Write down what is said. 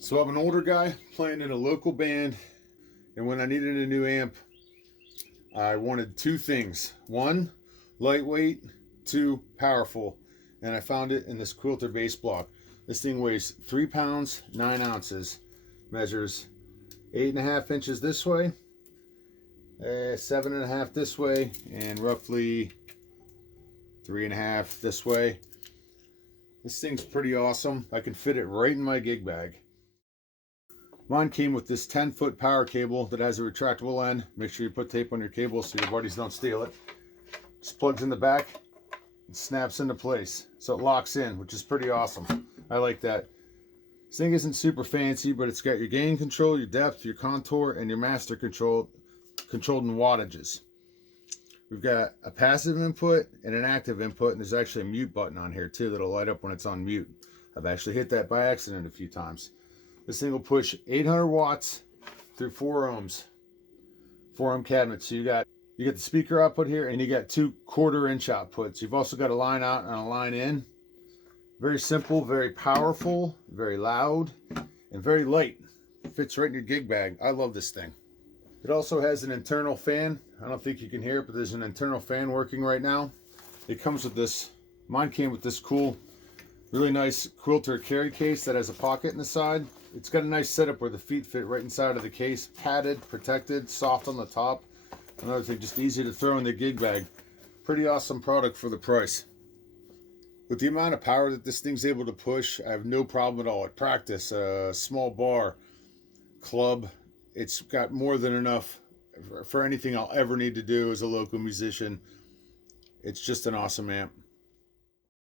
So I'm an older guy playing in a local band, and when I needed a new amp, I wanted two things. One, lightweight, two, powerful. And I found it in this Quilter bass block. This thing weighs 3 pounds, 9 ounces, measures 8.5 inches this way, 7.5 this way, and roughly 3.5 this way. This thing's pretty awesome. I can fit it right in my gig bag. Mine came with this 10-foot power cable that has a retractable end. Make sure you put tape on your cable so your buddies don't steal it. Just plugs in the back and snaps into place. So it locks in, which is pretty awesome. I like that. This thing isn't super fancy, but it's got your gain control, your depth, your contour, and your master controlled in wattages. We've got a passive input and an active input, and there's actually a mute button on here too that'll light up when it's on mute. I've actually hit that by accident a few times. This thing will push 800 watts through 4 ohms, 4 ohm cabinets. So you get the speaker output here, and you got 2 1/4-inch outputs. You've also got a line out and a line in. Very simple, very powerful, very loud, and very light. Fits right in your gig bag. I love this thing. It also has an internal fan. I don't think you can hear it, but there's an internal fan working right now. It comes with this, mine came with this cool, really nice Quilter carry case that has a pocket in the side. It's got a nice setup where the feet fit right inside of the case. Padded, protected, soft on the top. Another thing, just easy to throw in the gig bag. Pretty awesome product for the price. With the amount of power that this thing's able to push, I have no problem at all. At practice, a small bar, club, it's got more than enough for anything I'll ever need to do as a local musician. It's just an awesome amp.